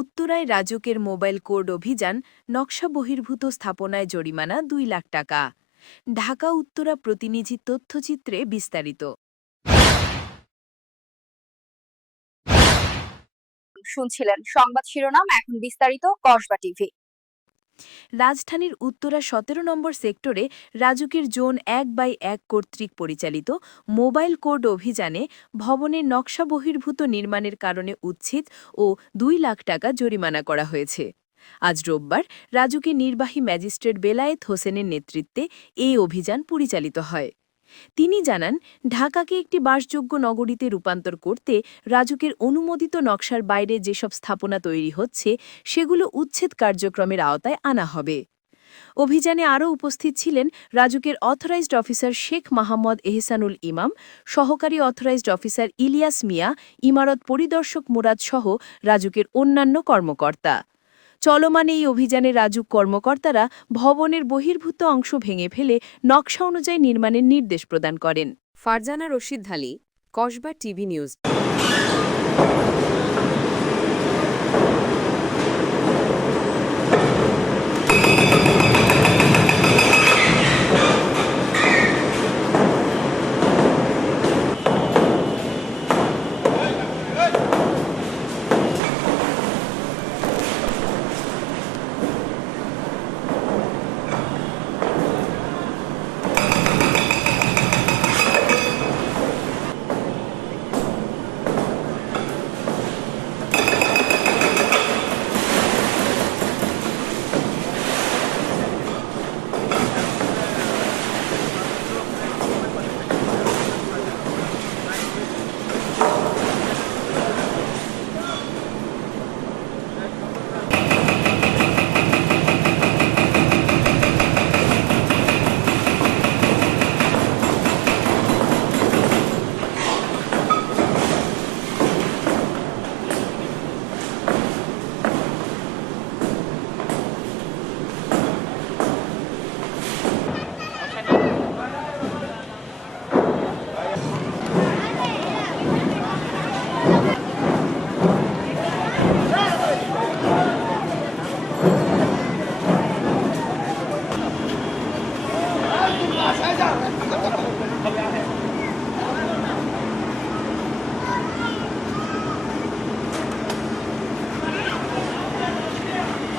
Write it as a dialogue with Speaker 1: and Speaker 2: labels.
Speaker 1: উত্তরায় রাজকের mobile code অভিযান নকশা বহির্ভূত স্থাপনায় জরিমানা দুই লাখ টাকা। ঢাকা উত্তরা প্রতিনিধি তথ্যচিত্রে বিস্তারিত।
Speaker 2: শুনছিলেন সংবাদ শিরোনাম, এখন বিস্তারিত কসবা টিভি।
Speaker 1: রাজধানীর উত্তরা সতেরো নম্বর সেক্টরে রাজুকের জোন এক বাই এক কর্তৃক পরিচালিত মোবাইল কোড অভিযানে ভবনের নকশা বহির্ভূত নির্মাণের কারণে উচ্ছেদ ও দুই লাখ টাকা জরিমানা করা হয়েছে। আজ রোববার রাজুকে নির্বাহী ম্যাজিস্ট্রেট বেলায়েত হোসেনের নেতৃত্বে এই অভিযান পরিচালিত হয়। তিনি জানান, ঢাকাকে একটি বাসযোগ্য নগরীতে রূপান্তর করতে রাজুকের অনুমোদিত নকশার বাইরে যেসব স্থাপনা তৈরি হচ্ছে, সেগুলো উচ্ছেদ কার্যক্রমের আওতায় আনা হবে। অভিযানে আরও উপস্থিত ছিলেন রাজুকের অথরাইজড অফিসার শেখ মাহমদ এহসানুল ইমাম, সহকারী অথরাইজড অফিসার ইলিয়াস মিয়া, ইমারত পরিদর্শক মুরাদ সহ রাজুকের অন্যান্য কর্মকর্তা। চলমান এই অভিযানে রাজুক কর্মকর্তারা ভবনের বহির্ভূত অংশ ভেঙে ফেলে নকশা অনুযায়ী নির্মাণের নির্দেশ প্রদান করেন।
Speaker 3: Farzana Rashid Dhali, Kasba TV news.